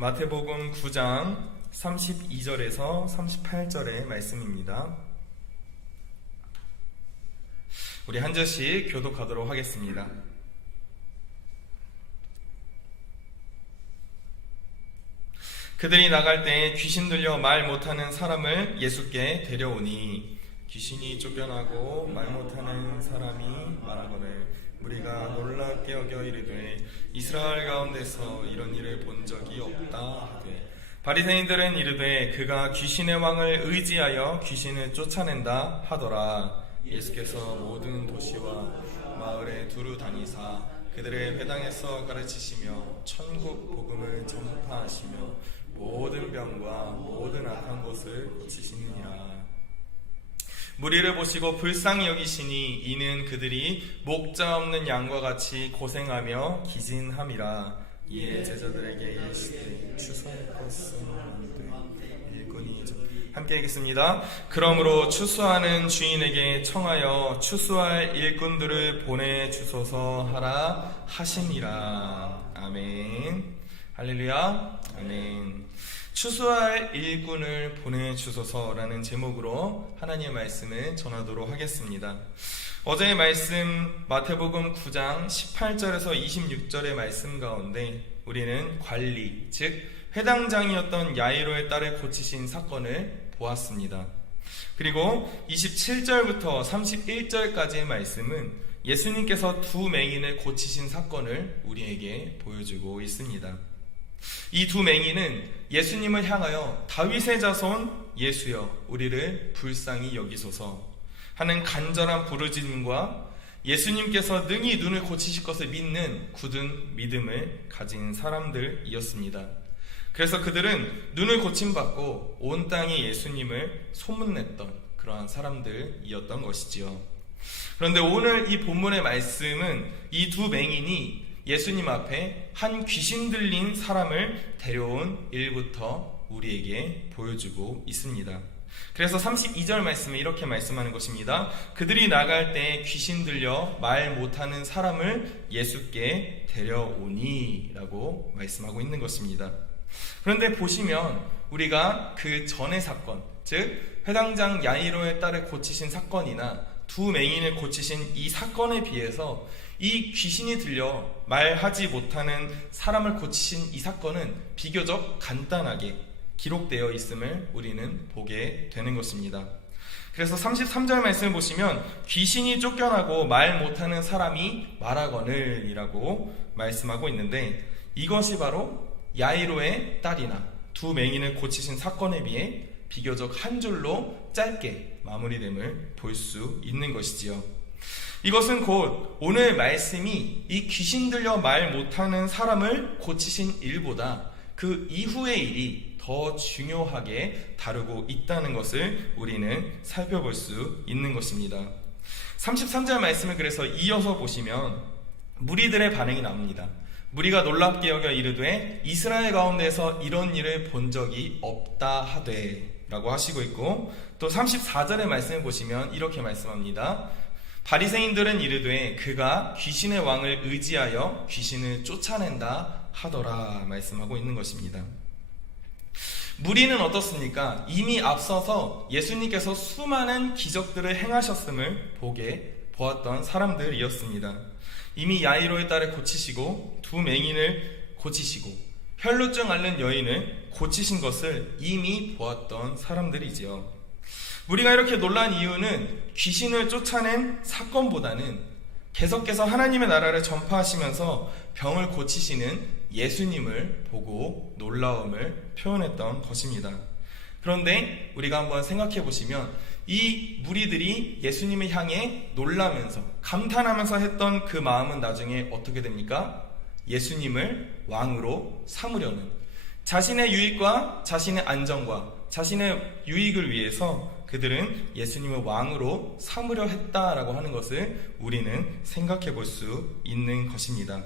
마태복음 9장 32절에서 38절의 말씀입니다. 우리 한 절씩 교독하도록 하겠습니다. 그들이 나갈 때 귀신 들려 말 못하는 사람을 예수께 데려오니 귀신이 쫓겨나고 말 못하는 사람이 말하거늘 우리가 놀랍게 여겨 이르되 이스라엘 가운데서 이런 일을 본 적이 없다 하되 바리새인들은 이르되 그가 귀신의 왕을 의지하여 귀신을 쫓아낸다 하더라. 예수께서 모든 도시와 마을에 두루 다니사 그들의 회당에서 가르치시며 천국 복음을 전파하시며 모든 병과 모든 악한 것을 고치시느니라. 무리를 보시고 불쌍히 여기시니 이는 그들이 목자 없는 양과 같이 고생하며 기진함이라. 이에 제자들에게 이르시되 추수할 것은 많은데 일꾼이 함께 읽겠습니다. 그러므로 추수하는 주인에게 청하여 추수할 일꾼들을 보내주소서 하라 하시니라. 아멘. 할렐루야. 아멘. 추수할 일꾼을 보내주소서라는 제목으로 하나님의 말씀을 전하도록 하겠습니다. 어제의 말씀 마태복음 9장 18절에서 26절의 말씀 가운데 우리는 관리, 즉 회당장이었던 야이로의 딸을 고치신 사건을 보았습니다. 그리고 27절부터 31절까지의 말씀은 예수님께서 두 맹인을 고치신 사건을 우리에게 보여주고 있습니다. 이 두 맹인은 예수님을 향하여 다윗의 자손 예수여 우리를 불쌍히 여기소서 하는 간절한 부르짖음과 예수님께서 능히 눈을 고치실 것을 믿는 굳은 믿음을 가진 사람들이었습니다. 그래서 그들은 눈을 고침받고 온 땅에 예수님을 소문냈던 그러한 사람들이었던 것이지요. 그런데 오늘 이 본문의 말씀은 이 두 맹인이 예수님 앞에 한 귀신 들린 사람을 데려온 일부터 우리에게 보여주고 있습니다. 그래서 32절 말씀에 이렇게 말씀하는 것입니다. 그들이 나갈 때 귀신 들려 말 못하는 사람을 예수께 데려오니 라고 말씀하고 있는 것입니다. 그런데 보시면 우리가 그 전의 사건, 즉 회당장 야이로의 딸을 고치신 사건이나 두 맹인을 고치신 이 사건에 비해서 이 귀신이 들려 말하지 못하는 사람을 고치신 이 사건은 비교적 간단하게 기록되어 있음을 우리는 보게 되는 것입니다. 그래서 33절 말씀을 보시면 귀신이 쫓겨나고 말 못하는 사람이 말하거늘 이라고 말씀하고 있는데 이것이 바로 야이로의 딸이나 두 맹인을 고치신 사건에 비해 비교적 한 줄로 짧게 마무리됨을 볼 수 있는 것이지요. 이것은 곧 오늘 말씀이 이 귀신 들려 말 못하는 사람을 고치신 일보다 그 이후의 일이 더 중요하게 다루고 있다는 것을 우리는 살펴볼 수 있는 것입니다. 33절 말씀을 그래서 이어서 보시면 무리들의 반응이 나옵니다. 무리가 놀랍게 여겨 이르되 이스라엘 가운데서 이런 일을 본 적이 없다 하되 라고 하시고 있고, 또 34절의 말씀을 보시면 이렇게 말씀합니다. 바리새인들은 이르되 그가 귀신의 왕을 의지하여 귀신을 쫓아낸다 하더라 말씀하고 있는 것입니다. 무리는 어떻습니까? 이미 앞서서 예수님께서 수많은 기적들을 행하셨음을 보았던 사람들이었습니다. 이미 야이로의 딸을 고치시고 두 맹인을 고치시고 혈루증 앓는 여인을 고치신 것을 이미 보았던 사람들이지요. 우리가 이렇게 놀란 이유는 귀신을 쫓아낸 사건보다는 계속해서 하나님의 나라를 전파하시면서 병을 고치시는 예수님을 보고 놀라움을 표현했던 것입니다. 그런데 우리가 한번 생각해 보시면 이 무리들이 예수님을 향해 놀라면서 감탄하면서 했던 그 마음은 나중에 어떻게 됩니까? 예수님을 왕으로 삼으려는, 자신의 유익과 자신의 안정과 자신의 유익을 위해서 그들은 예수님을 왕으로 삼으려 했다라고 하는 것을 우리는 생각해 볼 수 있는 것입니다.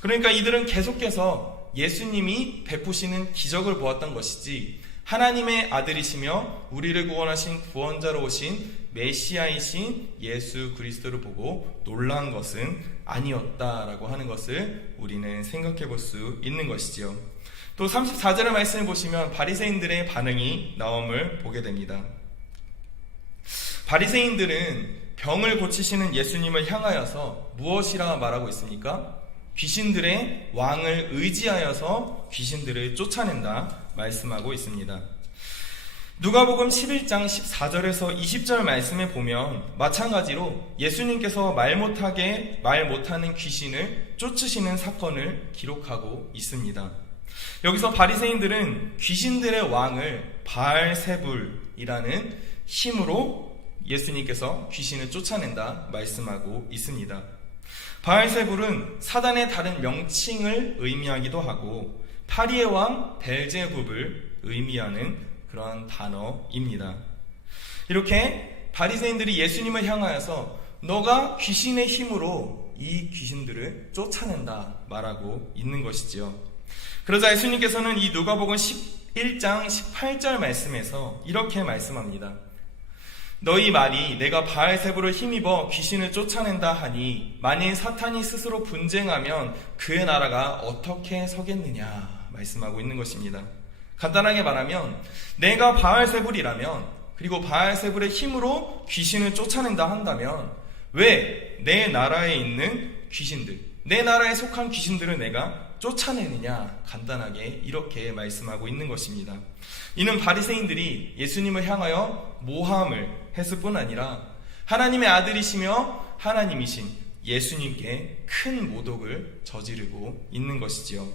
그러니까 이들은 계속해서 예수님이 베푸시는 기적을 보았던 것이지 하나님의 아들이시며 우리를 구원하신 구원자로 오신 메시아이신 예수 그리스도를 보고 놀란 것은 아니었다라고 하는 것을 우리는 생각해 볼 수 있는 것이지요. 또 34절의 말씀을 보시면 바리새인들의 반응이 나옴을 보게 됩니다. 바리새인들은 병을 고치시는 예수님을 향하여서 무엇이라 말하고 있습니까? 귀신들의 왕을 의지하여서 귀신들을 쫓아낸다 말씀하고 있습니다. 누가복음 11장 14절에서 20절 말씀에 보면 마찬가지로 예수님께서 말 못하는 귀신을 쫓으시는 사건을 기록하고 있습니다. 여기서 바리새인들은 귀신들의 왕을 바알세불이라는 힘으로 예수님께서 귀신을 쫓아낸다 말씀하고 있습니다. 바알세불은 사단의 다른 명칭을 의미하기도 하고 파리의 왕 벨제불을 의미하는 그러한 단어입니다. 이렇게 바리새인들이 예수님을 향하여서 너가 귀신의 힘으로 이 귀신들을 쫓아낸다 말하고 있는 것이지요. 그러자 예수님께서는 이 누가복음 11장 18절 말씀에서 이렇게 말씀합니다. 너희 말이 내가 바알세불을 힘입어 귀신을 쫓아낸다 하니 만일 사탄이 스스로 분쟁하면 그의 나라가 어떻게 서겠느냐 말씀하고 있는 것입니다. 간단하게 말하면 내가 바알세불이라면 그리고 바알세불의 힘으로 귀신을 쫓아낸다 한다면 왜 내 나라에 있는 귀신들, 내 나라에 속한 귀신들을 내가 쫓아내느냐 간단하게 이렇게 말씀하고 있는 것입니다. 이는 바리새인들이 예수님을 향하여 모함을 했을 뿐 아니라 하나님의 아들이시며 하나님이신 예수님께 큰 모독을 저지르고 있는 것이지요.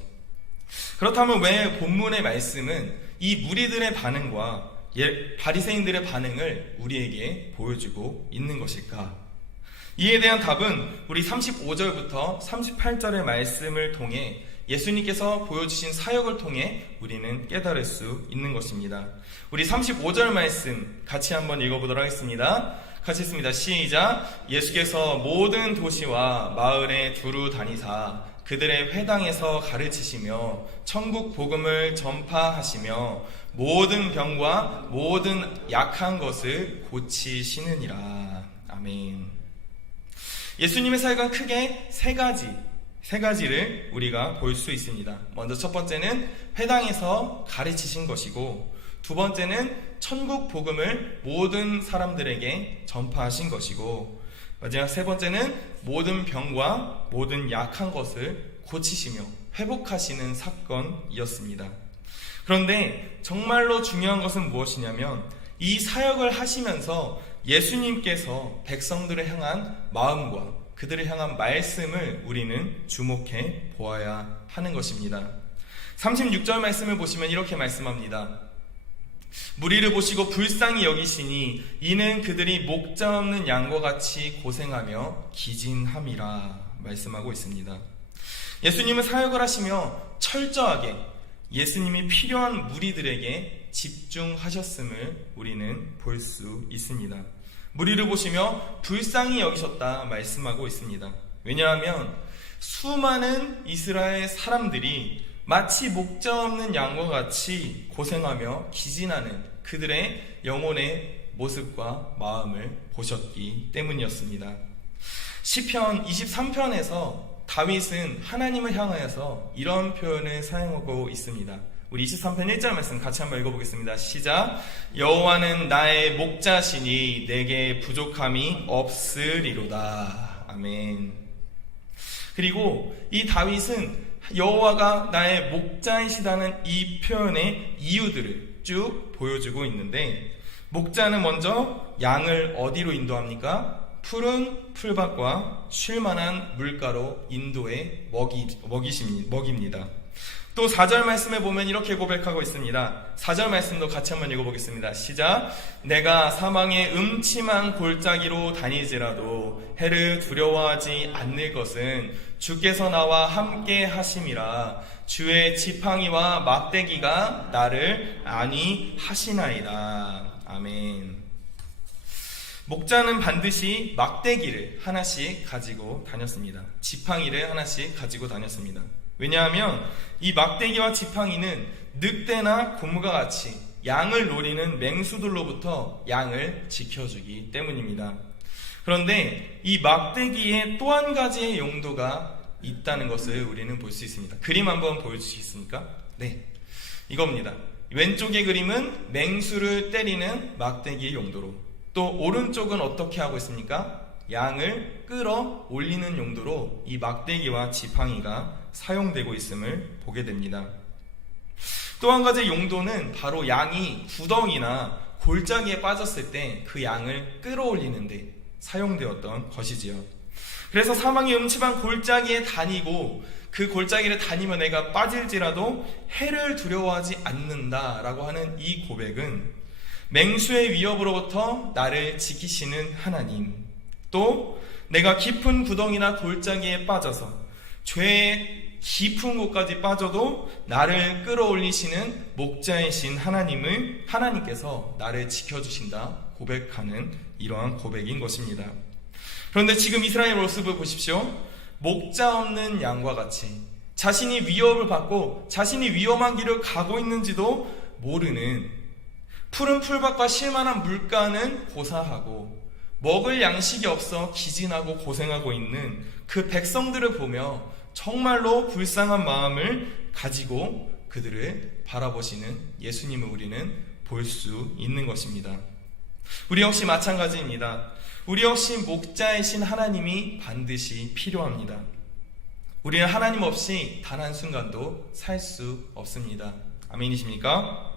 그렇다면 왜 본문의 말씀은 이 무리들의 반응과 바리새인들의 반응을 우리에게 보여주고 있는 것일까? 이에 대한 답은 우리 35절부터 38절의 말씀을 통해 예수님께서 보여주신 사역을 통해 우리는 깨달을 수 있는 것입니다. 우리 35절 말씀 같이 한번 읽어보도록 하겠습니다. 같이 읽습니다. 시작. 예수께서 모든 도시와 마을에 두루 다니사 그들의 회당에서 가르치시며 천국 복음을 전파하시며 모든 병과 모든 약한 것을 고치시느니라. 아멘. 예수님의 사역은 크게 세 가지를 우리가 볼 수 있습니다. 먼저 첫 번째는 회당에서 가르치신 것이고, 두 번째는 천국 복음을 모든 사람들에게 전파하신 것이고, 마지막 세 번째는 모든 병과 모든 약한 것을 고치시며 회복하시는 사건이었습니다. 그런데 정말로 중요한 것은 무엇이냐면 이 사역을 하시면서 예수님께서 백성들을 향한 마음과 그들을 향한 말씀을 우리는 주목해 보아야 하는 것입니다. 36절 말씀을 보시면 이렇게 말씀합니다. 무리를 보시고 불쌍히 여기시니 이는 그들이 목자 없는 양과 같이 고생하며 기진함이라 말씀하고 있습니다. 예수님은 사역을 하시며 철저하게 예수님이 필요한 무리들에게 집중하셨음을 우리는 볼 수 있습니다. 무리를 보시며 불쌍히 여기셨다 말씀하고 있습니다. 왜냐하면 수많은 이스라엘 사람들이 마치 목자 없는 양과 같이 고생하며 기진하는 그들의 영혼의 모습과 마음을 보셨기 때문이었습니다. 시편 23편에서 다윗은 하나님을 향하여서 이런 표현을 사용하고 있습니다. 우리 23편 1절 말씀 같이 한번 읽어보겠습니다. 시작. 여호와는 나의 목자시니 내게 부족함이 없으리로다. 아멘. 그리고 이 다윗은 여호와가 나의 목자이시다는 이 표현의 이유들을 쭉 보여주고 있는데, 목자는 먼저 양을 어디로 인도합니까? 푸른 풀밭과 쉴만한 물가로 인도해 먹입니다. 또 4절 말씀에 보면 이렇게 고백하고 있습니다. 4절 말씀도 같이 한번 읽어보겠습니다. 시작. 내가 사망의 음침한 골짜기로 다니지라도 해를 두려워하지 않을 것은 주께서 나와 함께 하심이라. 주의 지팡이와 막대기가 나를 안위하시나이다. 아멘. 목자는 반드시 막대기를 하나씩 가지고 다녔습니다. 지팡이를 하나씩 가지고 다녔습니다. 왜냐하면 이 막대기와 지팡이는 늑대나 곰과 같이 양을 노리는 맹수들로부터 양을 지켜주기 때문입니다. 그런데 이 막대기에 또 한 가지의 용도가 있다는 것을 우리는 볼 수 있습니다. 그림 한번 보여주시겠습니까? 네, 이겁니다. 왼쪽의 그림은 맹수를 때리는 막대기의 용도로, 또 오른쪽은 어떻게 하고 있습니까? 양을 끌어 올리는 용도로 이 막대기와 지팡이가 사용되고 있음을 보게 됩니다. 또 한 가지 용도는 바로 양이 구덩이나 골짜기에 빠졌을 때 그 양을 끌어올리는 데 사용되었던 것이지요. 그래서 사망의 음침한 골짜기에 다니고 그 골짜기를 다니며 내가 빠질지라도 해를 두려워하지 않는다라고 하는 이 고백은 맹수의 위협으로부터 나를 지키시는 하나님, 또 내가 깊은 구덩이나 골짜기에 빠져서 죄의 깊은 곳까지 빠져도 나를 끌어올리시는 목자이신 하나님께서 나를 지켜주신다 고백하는 이러한 고백인 것입니다. 그런데 지금 이스라엘 모습을 보십시오. 목자 없는 양과 같이 자신이 위협을 받고 자신이 위험한 길을 가고 있는지도 모르는, 푸른 풀밭과 실만한 물가는 고사하고 먹을 양식이 없어 기진하고 고생하고 있는 그 백성들을 보며 정말로 불쌍한 마음을 가지고 그들을 바라보시는 예수님을 우리는 볼 수 있는 것입니다. 우리 역시 마찬가지입니다. 우리 역시 목자이신 하나님이 반드시 필요합니다. 우리는 하나님 없이 단 한순간도 살 수 없습니다. 아멘이십니까?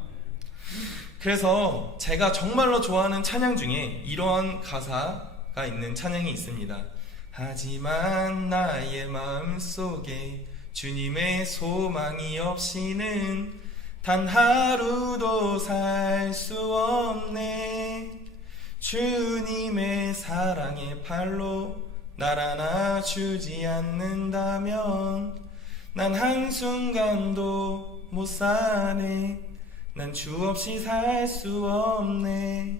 그래서 제가 정말로 좋아하는 찬양 중에 이러한 가사가 있는 찬양이 있습니다. 하지만 나의 마음속에 주님의 소망이 없이는 단 하루도 살 수 없네. 주님의 사랑의 팔로 날 안아주지 않는다면 난 한순간도 못 사네. 난 주 없이 살 수 없네.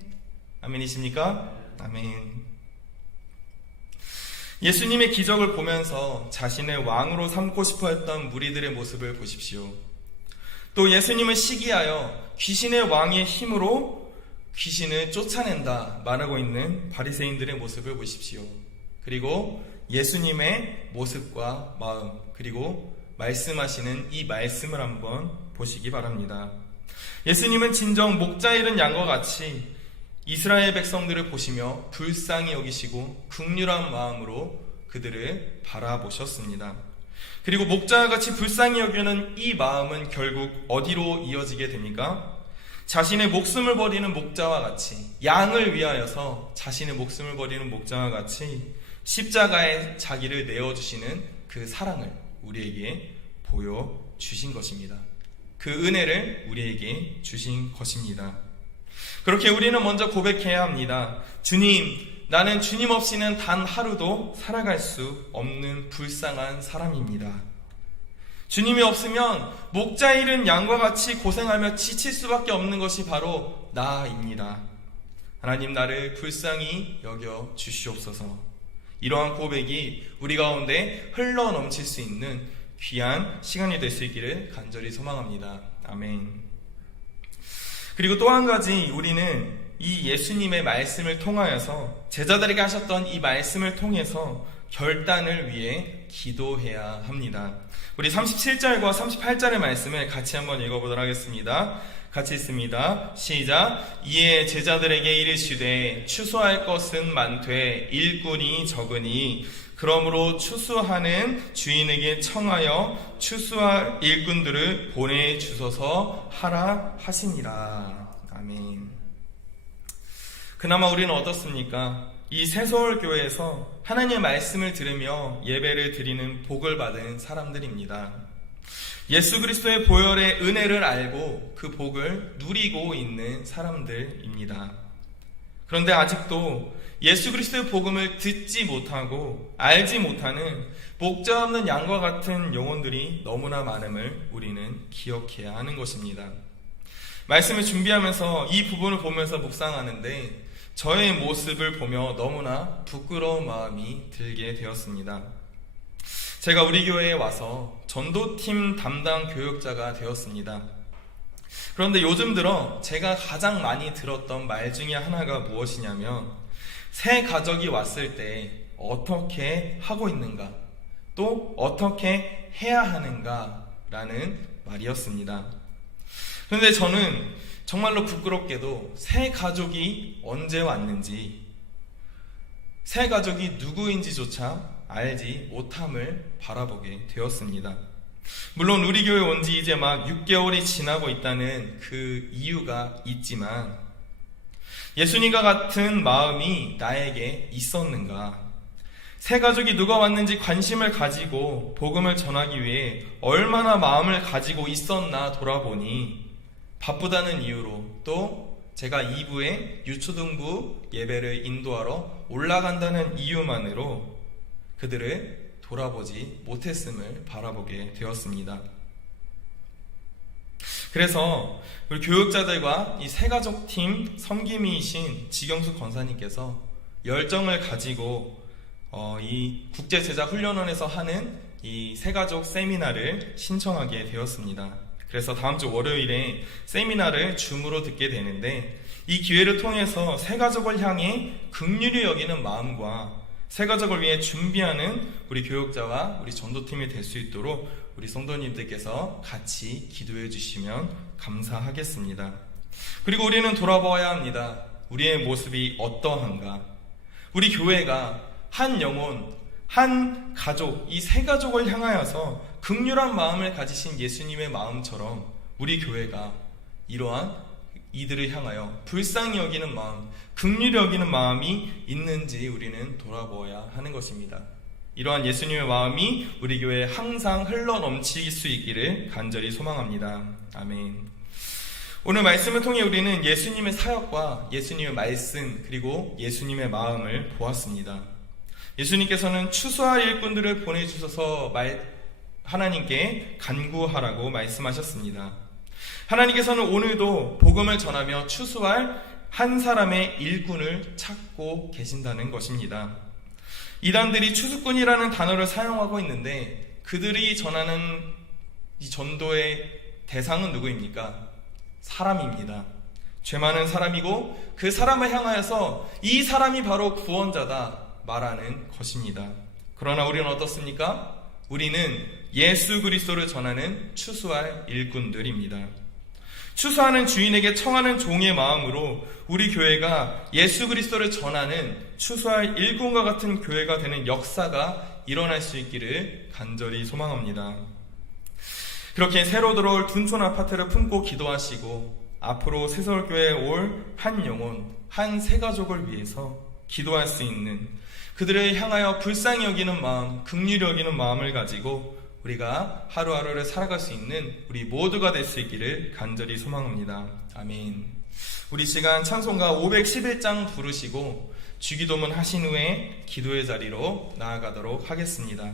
아멘이십니까? 아멘. 예수님의 기적을 보면서 자신의 왕으로 삼고 싶어 했던 무리들의 모습을 보십시오. 또 예수님을 시기하여 귀신의 왕의 힘으로 귀신을 쫓아낸다 말하고 있는 바리새인들의 모습을 보십시오. 그리고 예수님의 모습과 마음, 그리고 말씀하시는 이 말씀을 한번 보시기 바랍니다. 예수님은 진정 목자 잃은 양과 같이 이스라엘 백성들을 보시며 불쌍히 여기시고 긍휼한 마음으로 그들을 바라보셨습니다. 그리고 목자와 같이 불쌍히 여기는 이 마음은 결국 어디로 이어지게 됩니까? 자신의 목숨을 버리는 목자와 같이, 양을 위하여서 자신의 목숨을 버리는 목자와 같이 십자가에 자기를 내어주시는 그 사랑을 우리에게 보여주신 것입니다. 그 은혜를 우리에게 주신 것입니다. 그렇게 우리는 먼저 고백해야 합니다. 주님, 나는 주님 없이는 단 하루도 살아갈 수 없는 불쌍한 사람입니다. 주님이 없으면 목자 잃은 양과 같이 고생하며 지칠 수밖에 없는 것이 바로 나입니다. 하나님, 나를 불쌍히 여겨 주시옵소서. 이러한 고백이 우리 가운데 흘러 넘칠 수 있는 귀한 시간이 될 수 있기를 간절히 소망합니다. 아멘. 그리고 또 한 가지, 우리는 이 예수님의 말씀을 통하여서 제자들에게 하셨던 이 말씀을 통해서 결단을 위해 기도해야 합니다. 우리 37절과 38절의 말씀을 같이 한번 읽어보도록 하겠습니다. 같이 있습니다. 시작. 이에 제자들에게 이르시되 추수할 것은 많되 일꾼이 적으니 그러므로 추수하는 주인에게 청하여 추수할 일꾼들을 보내주소서 하라 하시니라. 아멘. 그나마 우리는 어떻습니까? 이 새서울교회에서 하나님의 말씀을 들으며 예배를 드리는 복을 받은 사람들입니다. 예수 그리스도의 보혈의 은혜를 알고 그 복을 누리고 있는 사람들입니다. 그런데 아직도 예수 그리스도의 복음을 듣지 못하고 알지 못하는 목자 없는 양과 같은 영혼들이 너무나 많음을 우리는 기억해야 하는 것입니다. 말씀을 준비하면서 이 부분을 보면서 묵상하는데 저의 모습을 보며 너무나 부끄러운 마음이 들게 되었습니다. 제가 우리 교회에 와서 전도팀 담당 교육자가 되었습니다. 그런데 요즘 들어 제가 가장 많이 들었던 말 중에 하나가 무엇이냐면 새 가족이 왔을 때 어떻게 하고 있는가, 또 어떻게 해야 하는가 라는 말이었습니다. 그런데 저는 정말로 부끄럽게도 새 가족이 언제 왔는지, 새 가족이 누구인지조차 알지 못함을 바라보게 되었습니다. 물론 우리 교회 온 지 이제 막 6개월이 지나고 있다는 그 이유가 있지만, 예수님과 같은 마음이 나에게 있었는가? 새 가족이 누가 왔는지 관심을 가지고 복음을 전하기 위해 얼마나 마음을 가지고 있었나 돌아보니, 바쁘다는 이유로, 또 제가 2부에 유초등부 예배를 인도하러 올라간다는 이유만으로 그들을 돌아보지 못했음을 바라보게 되었습니다. 그래서 우리 교육자들과 이 새가족팀 섬김이신 지경숙 권사님께서 열정을 가지고 이 국제제자훈련원에서 하는 이 새가족 세미나를 신청하게 되었습니다. 그래서 다음 주 월요일에 세미나를 줌으로 듣게 되는데, 이 기회를 통해서 새가족을 향해 긍휼히 여기는 마음과 새가족을 위해 준비하는 우리 교육자와 우리 전도팀이 될 수 있도록 우리 성도님들께서 같이 기도해 주시면 감사하겠습니다. 그리고 우리는 돌아보아야 합니다. 우리의 모습이 어떠한가? 우리 교회가 한 영혼, 한 가족, 이 새 가족을 향하여서 긍휼한 마음을 가지신 예수님의 마음처럼 우리 교회가 이러한 이들을 향하여 불쌍히 여기는 마음, 긍휼히 여기는 마음이 있는지 우리는 돌아보아야 하는 것입니다. 이러한 예수님의 마음이 우리 교회에 항상 흘러넘칠 수 있기를 간절히 소망합니다. 아멘. 오늘 말씀을 통해 우리는 예수님의 사역과 예수님의 말씀, 그리고 예수님의 마음을 보았습니다. 예수님께서는 추수할 일꾼들을 보내주셔서 하나님께 간구하라고 말씀하셨습니다. 하나님께서는 오늘도 복음을 전하며 추수할 한 사람의 일꾼을 찾고 계신다는 것입니다. 이단들이 추수꾼이라는 단어를 사용하고 있는데, 그들이 전하는 이 전도의 대상은 누구입니까? 사람입니다. 죄 많은 사람이고 그 사람을 향하여서 이 사람이 바로 구원자다 말하는 것입니다. 그러나 우리는 어떻습니까? 우리는 예수 그리스도를 전하는 추수할 일꾼들입니다. 추수하는 주인에게 청하는 종의 마음으로 우리 교회가 예수 그리스도를 전하는 추수할 일꾼과 같은 교회가 되는 역사가 일어날 수 있기를 간절히 소망합니다. 그렇게 새로 들어올 둔촌 아파트를 품고 기도하시고 앞으로 새서울교회에 올 한 영혼, 한 새가족을 위해서 기도할 수 있는, 그들을 향하여 불쌍히 여기는 마음, 긍휼히 여기는 마음을 가지고 우리가 하루하루를 살아갈 수 있는 우리 모두가 될 수 있기를 간절히 소망합니다. 아멘. 우리 시간 찬송가 511장 부르시고 주기도문 하신 후에 기도의 자리로 나아가도록 하겠습니다.